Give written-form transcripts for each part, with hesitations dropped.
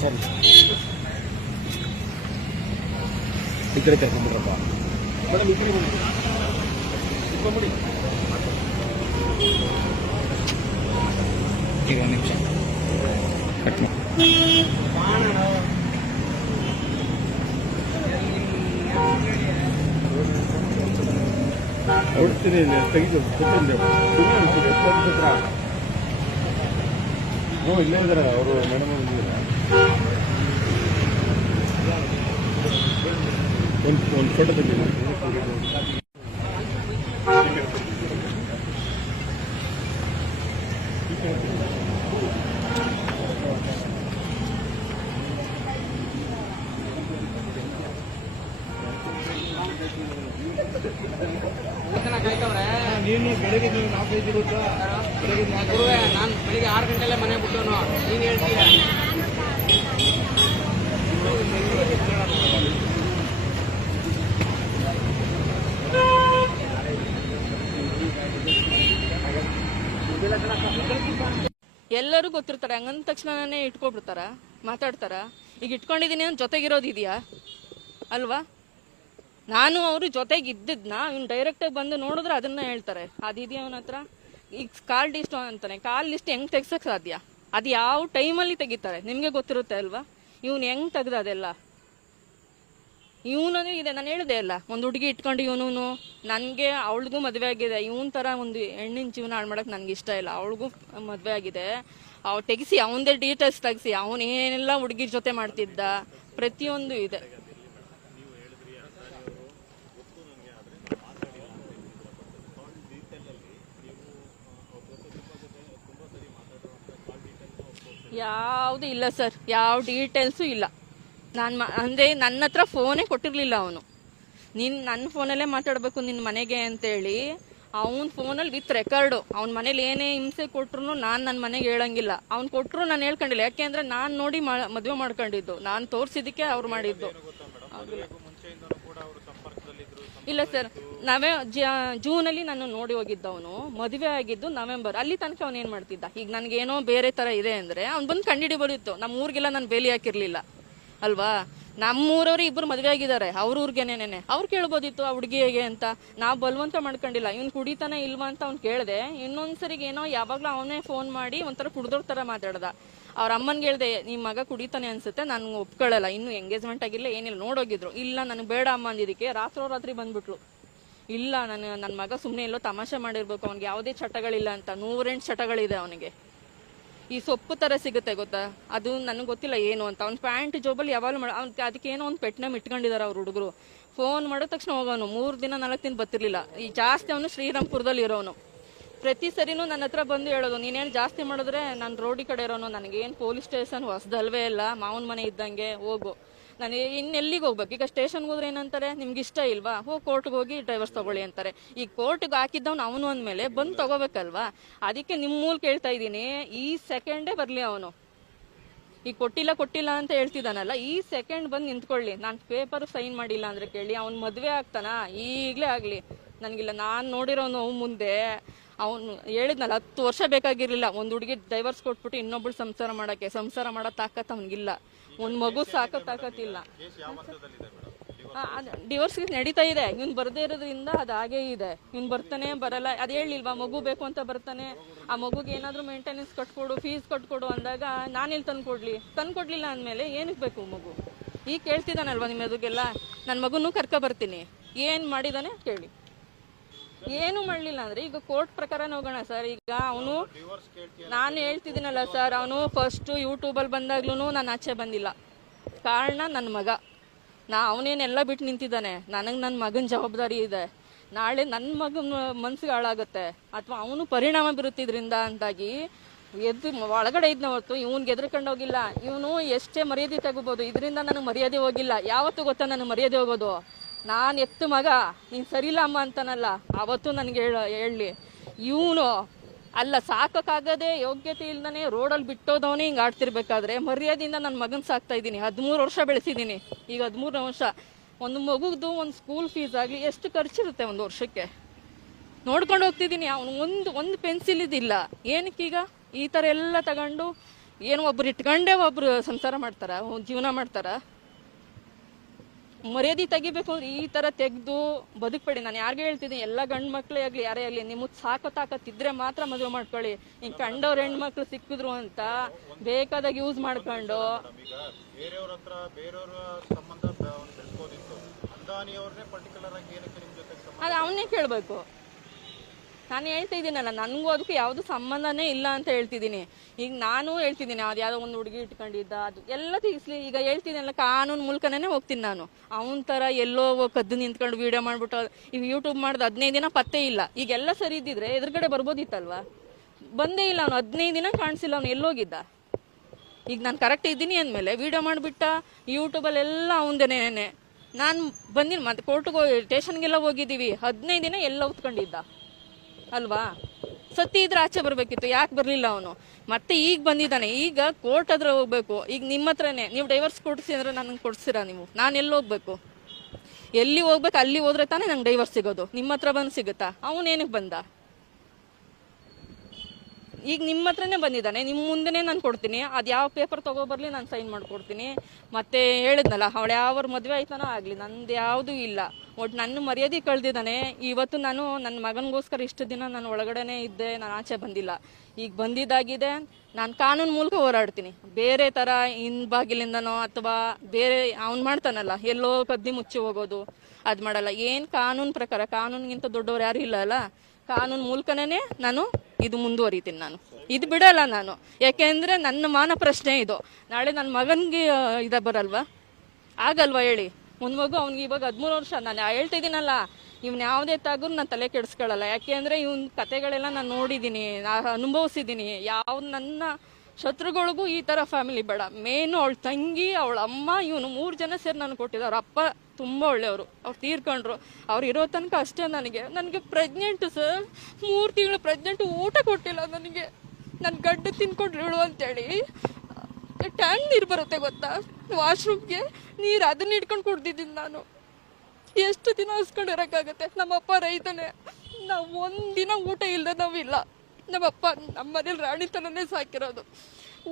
ಸರಿ ಈ ಕಡೆ ಕರ್ಕೊಂಡ್ಬಿಡ್ರಪ್ಪ ಮೇಡಮ್, ಈ ಕಡೆ ಬಂದ್ಬಿಡಿ. ಈಗ ಒಂದು ನಿಮಿಷ ಕಟ್ ಹೊಡ್ತೀನಿ, ತೆಗೆದು ಇಲ್ಲೇ ಇದ್ದಾರೆ ಅವರು, ಮೇಡಮ್ ಒಂದು ಫೋಟೋ ತೆಗೆದು ನೀನು ಬೆಳಗ್ಗೆ 4-5 ಇರುತ್ತಾ? ನಾನು ಬೆಳಿಗ್ಗೆ 6 ಗಂಟೆಲ್ಲೇ ಮನೆ ಬಿಟ್ಟವನು, ನೀನು ಹೇಳ್ತೀಯ. ಎಲ್ಲರೂ ಗೊತ್ತಿರ್ತಾರೆ, ಹಂಗಂದ ತಕ್ಷಣನೇ ಇಟ್ಕೊಬಿಡ್ತಾರ, ಮಾತಾಡ್ತಾರ. ಈಗ ಇಟ್ಕೊಂಡಿದ್ದೀನಿ ಅಂತ ಜೊತೆಗಿರೋದಿದೆಯಾ ಅಲ್ವಾ? ನಾನು ಅವರು ಜೊತೆಗೆ ಇದ್ದಿದ್ನ ಇವ್ನು ಡೈರೆಕ್ಟಾಗಿ ಬಂದು ನೋಡಿದ್ರೆ ಅದನ್ನ ಹೇಳ್ತಾರೆ, ಅದಿದೆಯಾ ಅವನ ಹತ್ರ. ಈಗ ಕಾಲ್ ಲಿಸ್ಟ್ ಅಂತಾನೆ, ಕಾಲ್ ಲಿಸ್ಟ್ ಹೆಂಗ್ ತೆಗ್ಸಕ್ ಸಾಧ್ಯ? ಅದು ಯಾವ ಟೈಮಲ್ಲಿ ತೆಗಿತಾರೆ ನಿಮ್ಗೆ ಗೊತ್ತಿರುತ್ತೆ ಅಲ್ವಾ? ಇವ್ನು ಹೆಂಗ್ ತೆಗ್ದ ಅದೆಲ್ಲ? ಇವನು ಇದೆ, ನಾನು ಹೇಳಿದೆ ಅಲ್ಲ, ಒಂದು ಹುಡುಗಿ ಇಟ್ಕೊಂಡು ಇವನು, ನನಗೆ ಅವಳಿಗೂ ಮದುವೆ ಆಗಿದೆ, ಇವನ್ ತರ ಒಂದು ಹೆಣ್ಣಿನ ಜೀವನ ಹಾಳು ಮಾಡಕ್ ನನ್ಗೆ ಇಷ್ಟ ಇಲ್ಲ. ಅವಳಿಗೂ ಮದುವೆ ಆಗಿದೆ, ಅವ್ಳು ತೆಗಿಸಿ ಅವನದೇ ಡೀಟೇಲ್ಸ್ ತೆಗಿಸಿ, ಅವನು ಏನೆಲ್ಲ ಹುಡುಗಿ ಜೊತೆ ಮಾಡ್ತಿದ್ದ ಪ್ರತಿಯೊಂದು ಇದೆ. ಯಾವುದು ಇಲ್ಲ ಸರ್, ಯಾವ ಡೀಟೇಲ್ಸು ಇಲ್ಲ. ಅಂದ್ರೆ ನನ್ನ ಹತ್ರ ಫೋನೇ ಕೊಟ್ಟಿರ್ಲಿಲ್ಲ ಅವನು. ನೀನ್ ನನ್ನ ಫೋನಲ್ಲೇ ಮಾತಾಡ್ಬೇಕು ನಿನ್ನ ಮನೆಗೆ ಅಂತೇಳಿ ಅವನ ಫೋನಲ್ಲಿ ವಿತ್ ರೆಕಾರ್ಡು. ಅವ್ನ ಮನೇಲಿ ಏನೇ ಹಿಂಸೆ ಕೊಟ್ರು ನಾನು ನನ್ನ ಮನೆಗೆ ಹೇಳಂಗಿಲ್ಲ. ಅವ್ನು ಕೊಟ್ಟರು ನಾನು ಹೇಳ್ಕೊಂಡಿಲ್ಲ, ಯಾಕೆಂದ್ರೆ ನಾನು ನೋಡಿ ಮದುವೆ ಮಾಡ್ಕೊಂಡಿದ್ದು, ನಾನು ತೋರಿಸಿದಕ್ಕೆ ಅವ್ರು ಮಾಡಿದ್ದು. ಇಲ್ಲ ಸರ್, ಜೂನಲ್ಲಿ ನಾನು ನೋಡಿ ಹೋಗಿದ್ದವನು, ಮದುವೆ ಆಗಿದ್ದು ನವೆಂಬರ್. ಅಲ್ಲಿ ತನಕ ಅವ್ನು ಏನ್ ಮಾಡ್ತಿದ್ದ? ಈಗ ನನ್ಗೇನೋ ಬೇರೆ ತರ ಇದೆ ಅಂದ್ರೆ ಅವ್ನು ಬಂದು ಕಂಡಿಡಿಬೋದಿತ್ತು. ನಮ್ಮ ಊರಿಗೆಲ್ಲ ನಾನು ಬೇಲಿ ಹಾಕಿರ್ಲಿಲ್ಲ ಅಲ್ವಾ? ನಮ್ಮೂರವ್ರು ಇಬ್ರು ಮದುವೆ ಆಗಿದ್ದಾರೆ, ಅವ್ರ ಊರ್ಗೆನೇನೆ ಅವ್ರು ಕೇಳ್ಬೋದಿತ್ತು ಆ ಹುಡುಗಿಗೆ ಅಂತ. ನಾವು ಬಲವಂತ ಮಾಡ್ಕೊಂಡಿಲ್ಲ. ಇವ್ನು ಕುಡಿತಾನೆ ಇಲ್ವಾ ಅಂತ ಅವ್ನು ಕೇಳ್ದೆ. ಇನ್ನೊಂದ್ಸರಿಗೆ ಏನೋ ಯಾವಾಗ್ಲೂ ಅವನೇ ಫೋನ್ ಮಾಡಿ ಒಂಥರ ಕುಡ್ದೋರ್ ತರ ಮಾತಾಡ್ದ. ಅವ್ರ ಅಮ್ಮನ್ಗೆ ಹೇಳ್ದೆ, ನಿಮ್ ಮಗ ಕುಡಿತಾನೆ ಅನ್ಸುತ್ತೆ, ನನ್ ಒಪ್ಕೊಳ್ಳಲ್ಲ, ಇನ್ನು ಎಂಗೇಜ್ಮೆಂಟ್ ಆಗಿಲ್ಲ ಏನಿಲ್ಲ, ನೋಡೋಗಿದ್ರು. ಇಲ್ಲ ನನಗೆ ಬೇಡ ಅಮ್ಮ ಅಂದಿದ್ದಕ್ಕೆ ರಾತ್ರಿ ಬಂದ್ಬಿಟ್ಲು. ಇಲ್ಲ ನನ್ನ ಮಗ ಸುಮ್ಮನೆ ಎಲ್ಲೋ ತಮಾಷೆ ಮಾಡಿರ್ಬೇಕು, ಅವ್ನಿಗೆ ಯಾವುದೇ ಚಟಗಳಿಲ್ಲ ಅಂತ. 108 ಚಟಗಳಿದೆ ಅವನಿಗೆ. ಈ ಸೊಪ್ಪು ತರ ಸಿಗುತ್ತೆ ಗೊತ್ತಾ, ಅದು ನನಗೆ ಗೊತ್ತಿಲ್ಲ ಏನು ಅಂತ. ಅವ್ನ ಪ್ಯಾಂಟ್ ಜೋಬಲ್ಲಿ ಯಾವಾಗಲೂ ಅದಕ್ಕೆ ಏನೋ ಒಂದು ಪೆಟ್ನ ಇಟ್ಕೊಂಡಿದ್ದಾರೆ ಅವ್ರ ಹುಡುಗರು. ಫೋನ್ ಮಾಡಿದ ತಕ್ಷಣ ಹೋಗೋನು, 3 ದಿನ 4 ದಿನ ಬರ್ತಿರ್ಲಿಲ್ಲ. ಈ ಜಾಸ್ತಿ ಅವನು ಶ್ರೀರಾಮ್ಪುರದಲ್ಲಿ ಇರೋನು. ಪ್ರತಿ ಸರಿನೂ ನನ್ನ ಹತ್ರ ಬಂದು ಹೇಳೋದು, ನೀನೇನು ಜಾಸ್ತಿ ಮಾಡಿದ್ರೆ ನಾನು ರೋಡಿ ಕಡೆ ಇರೋನು, ನನಗೇನು ಪೊಲೀಸ್ ಸ್ಟೇಷನ್ ಹೊಸದಲ್ವೇ ಇಲ್ಲ, ಮಾವನ ಮನೆ ಇದ್ದಂಗೆ, ಹೋಗು. ನಾನು ಇನ್ನೆಲ್ಲಿಗೆ ಹೋಗ್ಬೇಕು? ಈಗ ಸ್ಟೇಷನ್ಗೆ ಹೋದ್ರೆ ಏನಂತಾರೆ, ನಿಮ್ಗೆ ಇಷ್ಟ ಇಲ್ವಾ, ಹೋಗಿ ಕೋರ್ಟ್ಗೆ ಹೋಗಿ ಡೈವರ್ಸ್ ತಗೊಳ್ಳಿ ಅಂತಾರೆ. ಈ ಕೋರ್ಟ್ಗೆ ಹಾಕಿದ್ದವನು ಅವನು ಅಂದಮೇಲೆ ಬಂದು ತಗೋಬೇಕಲ್ವಾ? ಅದಕ್ಕೆ ನಿಮ್ಮ ಮೂಲಕ ಹೇಳ್ತಾ ಇದ್ದೀನಿ, ಈ ಸೆಕೆಂಡೇ ಬರಲಿ ಅವನು. ಈಗ ಕೊಟ್ಟಿಲ್ಲ ಅಂತ ಹೇಳ್ತಿದ್ದಾನಲ್ಲ, ಈ ಸೆಕೆಂಡ್ ಬಂದು ನಿಂತ್ಕೊಳ್ಳಿ. ನಾನು ಪೇಪರ್ ಸೈನ್ ಮಾಡಿಲ್ಲ ಅಂದ್ರೆ ಕೇಳಿ, ಅವ್ನು ಮದುವೆ ಆಗ್ತಾನ ಈಗಲೇ ಆಗಲಿ, ನನಗಿಲ್ಲ. ನಾನು ನೋಡಿರೋ ನೋವು ಮುಂದೆ ಅವನು ಹೇಳಿದ್ನಲ್ಲ, 10 ವರ್ಷ ಬೇಕಾಗಿರ್ಲಿಲ್ಲ ಒಂದು ಹುಡುಗಿ ಡೈವರ್ಸ್ ಕೊಟ್ಬಿಟ್ಟು ಇನ್ನೊಬ್ಳು ಸಂಸಾರ ಮಾಡೋ ತಾಕತ್ ಅವನಿಗಿಲ್ಲ. ಒಂದು ಮಗು ಸಾಕೋ ತಾಕತ್ತಿಲ್ಲ. ಡಿವೋರ್ಸ್ ನಡೀತಾ ಇದೆ. ಇವ್ನು ಬರ್ದೇ ಇರೋದ್ರಿಂದ ಅದು ಹಾಗೇ ಇದೆ. ಇವ್ನು ಬರ್ತಾನೆ ಬರಲ್ಲ, ಅದು ಹೇಳಿಲ್ವಾ, ಮಗು ಬೇಕು ಅಂತ ಬರ್ತಾನೆ. ಆ ಮಗುಗೆ ಏನಾದರೂ ಮೇಂಟೆನೆನ್ಸ್ ಕಟ್ಕೊಡು, ಫೀಸ್ ಕಟ್ಕೊಡು ಅಂದಾಗ ನಾನೆಲ್ಲಿ ತಂದ್ಕೊಡ್ಲಿಲ್ಲ ಅಂದಮೇಲೆ ಏನಕ್ಕೆ ಬೇಕು ಮಗು? ಈಗ ಕೇಳ್ತಿದ್ದಾನಲ್ವಾ ನಿಮ್ಮ ಎದುರಿಗೆಲ್ಲ, ನನ್ನ ಮಗುನೂ ಕರ್ಕೊ ಬರ್ತೀನಿ, ಏನು ಮಾಡಿದಾನೆ ಕೇಳಿ. ಏನು ಮಾಡಲಿಲ್ಲ ಅಂದ್ರೆ ಈಗ ಕೋರ್ಟ್ ಪ್ರಕಾರ ಹೋಗೋಣ ಸರ್. ಈಗ ಅವನು, ನಾನು ಹೇಳ್ತಿದ್ದೀನಲ್ಲ ಸರ್, ಅವನು ಫಸ್ಟ್ ಯೂಟ್ಯೂಬಲ್ಲಿ ಬಂದಾಗ್ಲೂ ನಾನು ಆಚೆ ಬಂದಿಲ್ಲ. ಕಾರಣ ನನ್ನ ಮಗ. ಅವನೇನೆಲ್ಲ ಬಿಟ್ಟು ನಿಂತಿದ್ದಾನೆ. ನನಗೆ ನನ್ನ ಮಗನ ಜವಾಬ್ದಾರಿ ಇದೆ. ನಾಳೆ ನನ್ನ ಮಗನ ಮನ್ಸಿಗೆ ಹಾಳಾಗುತ್ತೆ ಅಥವಾ ಅವನು ಪರಿಣಾಮ ಬೀರುತ್ತಿದ್ರಿಂದ ಅಂತಾಗಿ ಎದ್ದು ಒಳಗಡೆ ಇದ್ನ ಹೊರತು ಇವ್ನಿಗೆ ಎದ್ರಕೊಂಡು ಹೋಗಿಲ್ಲ. ಇವನು ಎಷ್ಟೇ ಮರ್ಯಾದೆ ತಗೋಬೋದು, ಇದರಿಂದ ನನಗೆ ಮರ್ಯಾದೆ ಹೋಗಿಲ್ಲ. ಯಾವತ್ತು ಗೊತ್ತಾ ನನಗೆ ಮರ್ಯಾದೆ ಹೋಗೋದು? ನಾನು ಎತ್ತು ಮಗ ನೀನು ಸರಿಯಿಲ್ಲ ಅಮ್ಮ ಅಂತಾನಲ್ಲ, ಅವತ್ತು ನನಗೆ ಹೇಳಲಿ. ಇವನು ಅಲ್ಲ, ಸಾಕೋಕ್ಕಾಗದೆ ಯೋಗ್ಯತೆ ಇಲ್ದಾನೆ ರೋಡಲ್ಲಿ ಬಿಟ್ಟೋದವನೇ ಹಿಂಗೆ ಆಡ್ತಿರ್ಬೇಕಾದ್ರೆ ಮರ್ಯಾದೆಯಿಂದ ನನ್ನ ಮಗನ ಸಾಕ್ತಾ ಇದ್ದೀನಿ. 13 ವರ್ಷ ಬೆಳೆಸಿದ್ದೀನಿ. ಈಗ 13 ವರ್ಷ ಒಂದು ಮಗುದು ಒಂದು ಸ್ಕೂಲ್ ಫೀಸ್ ಆಗಲಿ ಎಷ್ಟು ಖರ್ಚಿರುತ್ತೆ ಒಂದು ವರ್ಷಕ್ಕೆ ನೋಡ್ಕೊಂಡು ಹೋಗ್ತಿದ್ದೀನಿ. ಅವನು ಒಂದು ಪೆನ್ಸಿಲ್ ಇದಿಲ್ಲ. ಏನಕ್ಕೀಗ ಈ ಥರ ಎಲ್ಲ ತಗೊಂಡು ಏನು ಒಬ್ರು ಇಟ್ಕೊಂಡೇ ಒಬ್ರು ಸಂಸಾರ ಮಾಡ್ತಾರ, ಜೀವನ ಮಾಡ್ತಾರ? ಮರ್ಯಾದೆ ತೆಗಿಬೇಕು ಅಂದ್ರೆ ಈ ತರ ತೆಗೆದು ಬದುಕ್ಬೇಡಿ. ನಾನು ಯಾರಿಗೆ ಹೇಳ್ತಿದ್ದೀನಿ, ಎಲ್ಲ ಗಂಡು ಮಕ್ಳೇ ಆಗಲಿ ಯಾರೇ ಆಗಲಿ, ನಿಮಗೆ ಸಾಕೋ ತಾಕತ್ತಿದ್ರೆ ಮಾತ್ರ ಮದುವೆ ಮಾಡ್ಕೊಳ್ಳಿ. ಹಿಂಗೆ ಕಂಡವ್ರ ಹೆಣ್ಮಕ್ಳು ಸಿಕ್ಕಿದ್ರು ಅಂತ ಬೇಕಾದಾಗ ಯೂಸ್ ಮಾಡ್ಕೊಂಡು ಬೇರೆಯವ್ರ ಹತ್ರ ಬೇರೆಯವ್ರ ಸಂಬಂಧ ಬೆಳೆಸ್ಬೋದಿತ್ತು. ಅಂದಾನಿಯವ್ರನ್ನೇ ಪರ್ಟಿಕ್ಯುಲರ್ ಆಗಿ ಏನಕ್ಕೆ ನಿಮ್ಮ ಜೊತೆ ಅದು ಅವನ್ನೇ ಕೇಳಬೇಕು. ನಾನು ಹೇಳ್ತಾ ಇದ್ದೀನಲ್ಲ, ನನಗೂ ಅದಕ್ಕೆ ಯಾವುದು ಸಂಬಂಧನೇ ಇಲ್ಲ ಅಂತ ಹೇಳ್ತಿದ್ದೀನಿ. ಈಗ ನಾನು ಹೇಳ್ತಿದ್ದೀನಿ, ಅದು ಯಾವುದೋ ಒಂದು ಹುಡುಗಿ ಇಟ್ಕೊಂಡಿದ್ದ ಅದು ಎಲ್ಲ ತಿಳಿಸ್ಲಿ. ಈಗ ಹೇಳ್ತಿದ್ದೀನಲ್ಲ, ಕಾನೂನು ಮೂಲಕನೇ ಹೋಗ್ತೀನಿ ನಾನು. ಅವನ ಥರ ಎಲ್ಲೋ ಕದ್ದು ನಿಂತ್ಕೊಂಡು ವೀಡಿಯೋ ಮಾಡ್ಬಿಟ್ಟು ಈಗ ಯೂಟ್ಯೂಬ್ ಮಾಡಿದ 15 ದಿನ ಪತ್ತೆ ಇಲ್ಲ. ಈಗೆಲ್ಲ ಸರಿ ಇದ್ದಿದ್ರೆ ಎದುರುಗಡೆ ಬರ್ಬೋದಿತ್ತಲ್ವ? ಬಂದೇ ಇಲ್ಲ ಅವನು, 15 ದಿನ ಕಾಣಿಸಿಲ್ಲ. ಅವನು ಎಲ್ಲೋಗಿದ್ದ? ಈಗ ನಾನು ಕರೆಕ್ಟ್ ಇದ್ದೀನಿ ಅಂದಮೇಲೆ ವೀಡಿಯೋ ಮಾಡಿಬಿಟ್ಟ ಯೂಟ್ಯೂಬಲ್ಲೆಲ್ಲ ಅವನದೇನೇ. ನಾನು ಬಂದಿನಿ, ಮತ್ತೆ ಕೋರ್ಟ್ಗೆ ಸ್ಟೇಷನ್ಗೆಲ್ಲ ಹೋಗಿದ್ದೀವಿ. 15 ದಿನ ಎಲ್ಲ ಉತ್ಕೊಂಡಿದ್ದ ಅಲ್ವಾ? ಸತ್ಯ ಇದ್ರೆ ಆಚೆ ಬರಬೇಕಿತ್ತು, ಯಾಕೆ ಬರಲಿಲ್ಲ ಅವನು? ಮತ್ತೆ ಈಗ ಬಂದಿದ್ದಾನೆ, ಈಗ ಕೋರ್ಟ್ ಹತ್ರ ಹೋಗ್ಬೇಕು. ಈಗ ನಿಮ್ಮ ಹತ್ರನೇ ನೀವು ಡೈವರ್ಸ್ ಕೊಡಿಸಿ ಅಂದ್ರೆ ನನಗೆ ಕೊಡ್ಸಿರಾ ನೀವು? ನಾನು ಎಲ್ಲಿ ಹೋಗ್ಬೇಕು? ಎಲ್ಲಿ ಹೋಗ್ಬೇಕು? ಅಲ್ಲಿ ಹೋದ್ರೆ ತಾನೇ ನಂಗೆ ಡೈವರ್ಸ್ ಸಿಗೋದು. ನಿಮ್ಮ ಹತ್ರ ಬಂದು ಸಿಗುತ್ತಾ? ಅವನೇನಕ್ಕೆ ಬಂದ? ಈಗ ನಿಮ್ಮ ಹತ್ರನೇ ಬಂದಿದ್ದಾನೆ, ನಿಮ್ಮ ಮುಂದೆನೇ ನಾನು ಕೊಡ್ತೀನಿ. ಅದು ಯಾವ ಪೇಪರ್ ತೊಗೊಬರ್ಲಿ ನಾನು ಸೈನ್ ಮಾಡಿಕೊಡ್ತೀನಿ. ಮತ್ತೆ ಹೇಳಿದ್ನಲ್ಲ, ಅವಳು ಯಾವ್ರ ಮದುವೆ ಆಯ್ತಾನೋ ಆಗಲಿ, ನಂದು ಯಾವುದೂ ಇಲ್ಲ. ಒಟ್ಟು ನನ್ನ ಮರ್ಯಾದೆ ಕಳೆದಿದ್ದಾನೆ. ಇವತ್ತು ನಾನು ನನ್ನ ಮಗನಿಗೋಸ್ಕರ ಇಷ್ಟು ದಿನ ನಾನು ಒಳಗಡೆನೇ ಇದ್ದೆ, ನಾನು ಆಚೆ ಬಂದಿಲ್ಲ. ಈಗ ಬಂದಿದ್ದಾಗಿದೆ, ನಾನು ಕಾನೂನು ಮೂಲಕ ಹೋರಾಡ್ತೀನಿ. ಬೇರೆ ಥರ ಹಿಂಬಾಗಿಲಿಂದನೋ ಅಥವಾ ಬೇರೆ ಅವ್ನು ಮಾಡ್ತಾನಲ್ಲ ಎಲ್ಲೋ ಕದ್ದಿ ಮುಚ್ಚಿ ಹೋಗೋದು ಅದು ಮಾಡಲ್ಲ. ಏನು ಕಾನೂನು ಪ್ರಕಾರ, ಕಾನೂನಿಗಿಂತ ದೊಡ್ಡವ್ರು ಯಾರು ಇಲ್ಲ ಅಲ್ಲ. ಕಾನೂನು ಮೂಲಕನೇ ನಾನು ಇದು ಮುಂದುವರಿತೀನಿ. ನಾನು ಇದು ಬಿಡಲ್ಲ ನಾನು. ಯಾಕೆಂದರೆ ನನ್ನ ಮಾನ ಪ್ರಶ್ನೆ ಇದು. ನಾಳೆ ನನ್ನ ಮಗನಿಗೆ ಇದು ಬರಲ್ವಾ? ಆಗಲ್ವಾ ಹೇಳಿ? ಒಂದು ಮಗು, ಅವ್ನಿಗೆ ಇವಾಗ 13 ವರ್ಷ. ನಾನು ಹೇಳ್ತಾ ಇದ್ದೀನಲ್ಲ, ಇವ್ನು ಯಾವುದೇ ತಾಗೂ ನಾನು ತಲೆ ಕೆಡಿಸ್ಕೊಳ್ಳಲ್ಲ. ಯಾಕೆಂದರೆ ಇವ್ನ ಕತೆಗಳೆಲ್ಲ ನಾನು ನೋಡಿದ್ದೀನಿ, ನಾನು ಅನುಭವಿಸಿದ್ದೀನಿ. ಯಾವ್ದು ನನ್ನ ಶತ್ರುಗಳಿಗೂ ಈ ಥರ ಫ್ಯಾಮಿಲಿ ಬೇಡ. ಮೇನು ಅವಳ ತಂಗಿ, ಅವಳ ಅಮ್ಮ, ಇವನು 3 ಜನ ಸೇರಿ ನನಗೆ ಕೊಟ್ಟಿದ್ದು. ಅವ್ರ ಅಪ್ಪ ತುಂಬ ಒಳ್ಳೆಯವರು, ಅವ್ರು ತೀರ್ಕೊಂಡ್ರು. ಅವ್ರು ಇರೋ ತನಕ ಅಷ್ಟೇ. ನನಗೆ ಪ್ರೆಗ್ನೆಂಟು ಸರ್, 3 ತಿಂಗಳು ಪ್ರೆಗ್ನೆಂಟು. ಊಟ ಕೊಟ್ಟಿಲ್ಲ ನನಗೆ. ನನ್ನ ಗಡ್ಡೆ ತಿನ್ಕೊಂಡು ಇಳು ಅಂತೇಳಿ ಟ್ಯಾಂಕ್ ನೀರು ಬರುತ್ತೆ ಗೊತ್ತಾ ವಾಶ್ರೂಮ್ಗೆ, ನೀರು ಅದನ್ನ ಹಿಡ್ಕೊಂಡು ಕುಡ್ದಿದ್ದೀನಿ ನಾನು. ಎಷ್ಟು ದಿನ ಹಸ್ಕೊಂಡಿರೋಕ್ಕಾಗತ್ತೆ? ನಮ್ಮಪ್ಪ ರೈತನೇ. ನಾವು ಒಂದಿನ ಊಟ ಇಲ್ಲದೆ ನಾವಿಲ್ಲ. ನಮ್ಮಪ್ಪ ನಮ್ಮ ಮನೇಲಿ ರಾಣಿತನನೇ ಸಾಕಿರೋದು.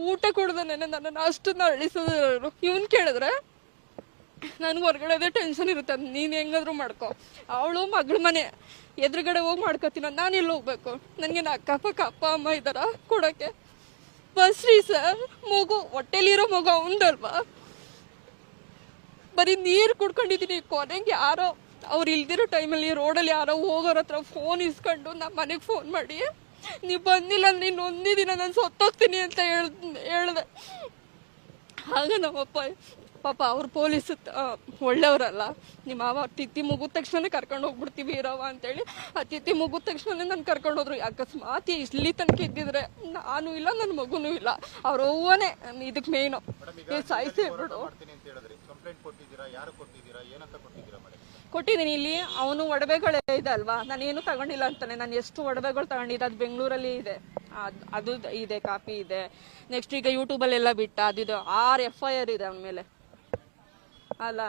ಊಟ ಕೊಡ್ದನೇ ನನ್ನನ್ನು ಅಷ್ಟನ್ನ ಅಳಿಸೋದು. ಇವನು ಕೇಳಿದ್ರೆ ನನಗೆ ಹೊರಗಡೆದೇ ಟೆನ್ಷನ್ ಇರುತ್ತೆ. ನೀನು ಹೆಂಗಾದ್ರೂ ಮಾಡ್ಕೊ. ಅವಳು ಮಗಳ ಮನೆ ಎದುರುಗಡೆ ಹೋಗಿ ಮಾಡ್ಕೋತೀನ, ನಾನು ಎಲ್ಲಿ ಹೋಗ್ಬೇಕು? ನನಗೆ ಅಕ್ಕಪಕ್ಕ ಅಪ್ಪ ಅಮ್ಮ ಇದ್ದಾರ ಕೊಡೋಕ್ಕೆ? ಬಸ್ರಿ ಸರ್, ಮಗು ಹೊಟ್ಟೆಲಿರೋ ಮಗು ಅವನದಲ್ವಾ? ಬರೀ ನೀರು ಕುಡ್ಕೊಂಡಿದ್ದೀನಿ. ಕೊನೆಗೆ ಯಾರೋ ಅವ್ರು ಇಲ್ದಿರೋ ಟೈಮಲ್ಲಿ ರೋಡಲ್ಲಿ ಯಾರೋ ಹೋಗೋರ ಹತ್ರ ಫೋನ್ ಇಸ್ಕೊಂಡು ನಮ್ಮ ಮನೆಗೆ ಫೋನ್ ಮಾಡಿ, ನೀವು ಬಂದಿಲ್ಲ ಅಂದ್ರೆ ಇನ್ನು ಒಂದೇ ದಿನ ನಾನು ಸತ್ತೋಗ್ತೀನಿ ಅಂತ ಹೇಳ್ದೆ. ಆಗ ನಮ್ಮಪ್ಪ ಪಾಪ ಅವ್ರು ಪೊಲೀಸ್ ಒಳ್ಳೆಯವರಲ್ಲ. ನಿಮ್ಮ ಮಾವ ತಿಥಿ ಮುಗಿದ ತಕ್ಷಣ ಕರ್ಕೊಂಡು ಹೋಗ್ಬಿಡ್ತೀವಿ ಇರವ ಅಂತೇಳಿ ಆ ತಿಥಿ ಮುಗಿದ ತಕ್ಷಣ ನಾನು ಕರ್ಕೊಂಡು ಹೋದ್ರು. ಅಕಸ್ಮಾತ್ ಇಲ್ಲಿ ತನಕ ಇದ್ದಿದ್ರೆ ನಾನು ಇಲ್ಲ, ನನ್ನ ಮಗುನೂ ಇಲ್ಲ. ಅವ್ರ ಅವ್ವನೇ ಇದಕ್ಕೆ ಮೇಯ್ನು. ಸಾಯಿಸಿ ಬಿಡು. ಕೊಟ್ಟಿದ್ದೀನಿ. ಇಲ್ಲಿ ಅವನು ಒಡವೆಗಳೇ ಇದೆ ಅಲ್ವಾ, ನಾನು ಏನು ತಗೊಂಡಿಲ್ಲ ಅಂತಾನೆ. ನಾನು ಎಷ್ಟು ಒಡವೆಗಳು ತಗೊಂಡಿದ್ದೆ, ಅದು ಬೆಂಗಳೂರಲ್ಲಿ ಇದೆ, ಅದು ಇದೆ, ಕಾಪಿ ಇದೆ. ನೆಕ್ಸ್ಟ್ ಈಗ ಯೂಟ್ಯೂಬಲ್ಲೆಲ್ಲ ಬಿಟ್ಟ, ಅದಿದೆ. 6 FIR ಇದೆ ಅವನ ಮೇಲೆ ಅಲ್ಲ,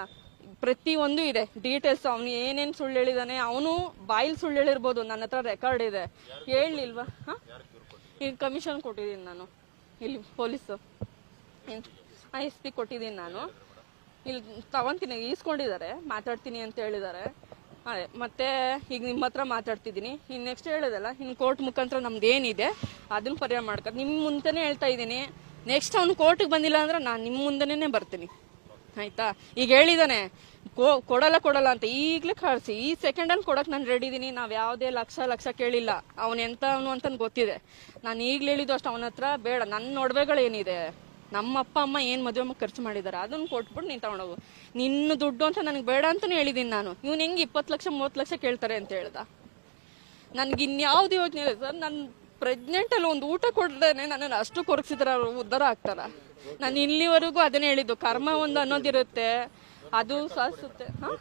ಪ್ರತಿಯೊಂದು ಇದೆ ಡೀಟೇಲ್ಸ್. ಅವನು ಏನೇನು ಸುಳ್ಳು ಹೇಳಿದಾನೆ, ಅವನು ಬಾಯಿಲ್ ಸುಳ್ಳು ಹೇಳಿರ್ಬೋದು, ನನ್ನ ಹತ್ರ ರೆಕಾರ್ಡ್ ಇದೆ. ಹೇಳಲಿಲ್ವಾ? ಹಾಂ, ಈಗ ಕಮಿಷನ್ ಕೊಟ್ಟಿದ್ದೀನಿ ನಾನು. ಇಲ್ಲಿ ಪೊಲೀಸು SP ಕೊಟ್ಟಿದ್ದೀನಿ ನಾನು. ಇಲ್ಲಿ ತಗೊತೀನಿ, ಈಸ್ಕೊಂಡಿದ್ದಾರೆ, ಮಾತಾಡ್ತೀನಿ ಅಂತ ಹೇಳಿದ್ದಾರೆ. ಅದೇ ಮತ್ತೆ ಈಗ ನಿಮ್ಮ ಹತ್ರ ಮಾತಾಡ್ತಿದ್ದೀನಿ. ಇನ್ನು ನೆಕ್ಸ್ಟ್ ಹೇಳಿದಲ್ಲ, ಇನ್ನು ಕೋರ್ಟ್ ಮುಖಾಂತರ ನಮ್ದು ಏನಿದೆ ಅದನ್ನು ಪರಿಹಾರ ಮಾಡ್ಕೊಂಡು ನಿಮ್ಮ ಮುಂದೆನೇ ಹೇಳ್ತಾ ಇದ್ದೀನಿ. ನೆಕ್ಸ್ಟ್ ಅವ್ನು ಕೋರ್ಟಿಗೆ ಬಂದಿಲ್ಲ ಅಂದ್ರೆ ನಾನು ನಿಮ್ಮ ಮುಂದೆನೇ ಬರ್ತೀನಿ, ಆಯಿತಾ? ಈಗ ಹೇಳಿದ್ದಾನೆ ಕೊಡಲ್ಲ ಅಂತ, ಈಗಲೇ ಕಳಿಸಿ. ಈ ಸೆಕೆಂಡಲ್ಲಿ ಕೊಡೋಕೆ ನಾನು ರೆಡಿ ಇದ್ದೀನಿ. ನಾವು ಯಾವುದೇ ಲಕ್ಷ ಕೇಳಿಲ್ಲ. ಅವನು ಎಂಥವನು ಅಂತ ಗೊತ್ತಿದೆ. ನಾನು ಈಗಲೇ ಹೇಳಿದ್ದು ಅಷ್ಟು ಅವನ ಹತ್ರ ಬೇಡ. ನನ್ನ ಒಡವೆಗಳೇನಿದೆ, ನಮ್ಮ ಅಪ್ಪ ಅಮ್ಮ ಏನು ಮದುವೆ ಖರ್ಚು ಮಾಡಿದ್ದಾರೆ ಅದನ್ನು ಕೊಟ್ಬಿಟ್ಟು ನೀನು ತಗೊಂಡೋಗು. ನಿನ್ನ ದುಡ್ಡು ಅಂತ ನನಗೆ ಬೇಡ ಅಂತಲೇ ಹೇಳಿದ್ದೀನಿ ನಾನು. ಇವ್ನು ಹೆಂಗೆ 20 ಲಕ್ಷ 30 ಲಕ್ಷ ಕೇಳ್ತಾರೆ ಅಂತ ಹೇಳ್ದ? ನನಗೆ ಇನ್ಯಾವುದು ಯೋಚನೆ ಇಲ್ಲ ಸರ್. ನಾನು ಪ್ರೆಗ್ನೆಂಟಲ್ಲಿ ಒಂದು ಊಟ ಕೊಡ್ದೇನೆ ನನ್ನನ್ನು ಅಷ್ಟು ಕೊರಗಿಸಿದ್ರೆ ಅವರು ಉದ್ಧಾರ ಆಗ್ತಾರ? ನಾನು ಇಲ್ಲಿವರೆಗೂ ಅದನ್ನೇ ಹೇಳಿದ್ದು, ಕರ್ಮ ಒಂದು ಅನ್ನೋದಿರುತ್ತೆ, ಅದು ಸಾಧಿಸುತ್ತೆ. ಹಾಂ,